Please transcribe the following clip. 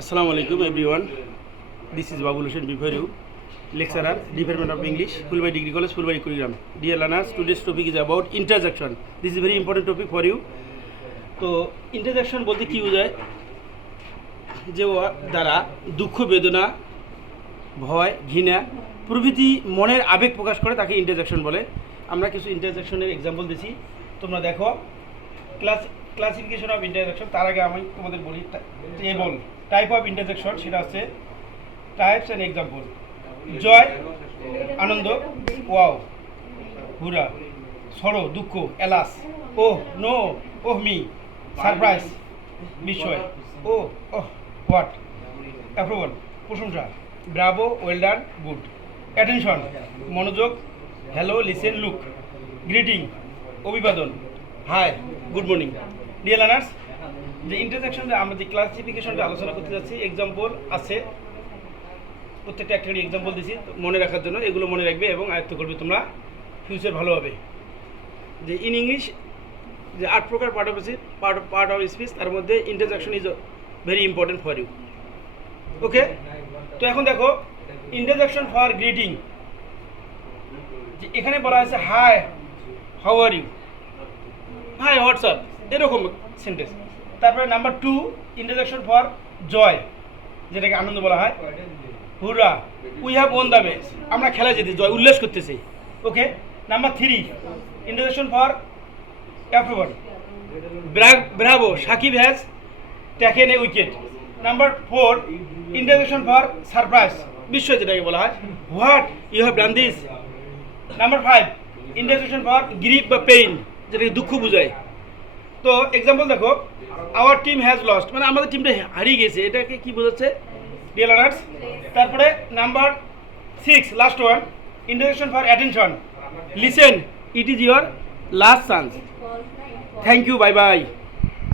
আসসালামু আলাইকুম every this is Babul Hossain বিভারিউ lecturer department of English Fulbari degree college Fulbari Kurigram dear learners today's topic is about interjection this is very important topic for you তো interjection বলতে কি বোঝায়? যে দ্বারা দুঃখ বেদনা ভয় ঘৃণা প্রভৃতি মনের আবেগ প্রকাশ করে তাকে ইন্টারজ্যাকশন বলে। আমরা কিছু ইন্টারজ্যাকশনের এক্সাম্পল দিছি। তোমরা দেখো। ক্লাস ক্লাসিফিকেশন অফ ইন্টারজেকশন তার আগে আমি তোমাদের বলি টেবল টাইপ অফ ইন্টারজেকশন সেটা হচ্ছে টাইপস অ্যান্ড এক্সাম্পল জয়, আনন্দ, ওয়াও হুরা সরো, দুঃখ, alas oh no, oh, me, surprise, বিস্ময় ও ওহ, হোয়াট, অ্যাপ্রুভাল, প্রশংসা, bravo, well done, good, attention, মনোযোগ, হ্যালো, লিসেন, লুক, গ্রিটিং, অভিবাদন, hi good morning dear learners যে intersection আমরা যে ক্লাসিফিকেশনটা আলোচনা করতে যাচ্ছি এক্সাম্পল আছে। প্রত্যেকটা একটা এক্সাম্পল দিছি মনে রাখার জন্য এগুলো মনে রাখবে এবং আয়ত্ত করবে তোমরা। ফিউচার ভালো হবে। যে ইন ইংলিশ যে আট প্রকার part of part part of speech তার মধ্যে interjection is very important for you okay তো এখন দেখো ইন্টারজেকশন ফর গ্রিটিং যে এখানে বলা আছে hi how are you hi what's up এরকম সেন্টেন্স তারপরে number two interjection for joy যেটাকে আনন্দ বলা হয়। Hurrah we have won the match আমরা খেলা যেতে জয় উল্লেস করতেছি। Okay number three interjection for approval bravo Sakib has taken a wicket number four interjection for surprise বিশ্ব যেটাকে বলা হয়। What you have done this number five interjection for grief বা পেইন যেটাকে দুঃখ বোঝায় তো এক্সাম্পল দেখো আওয়ার টিম হ্যাজ লস্ট মানে আমাদের টিমটা হারিয়ে গেছে। এটাকে কি বোঝাচ্ছে? রিয়েল লার্নার্স তারপরে number six last one interjection for attention listen it is your last chance thank you bye bye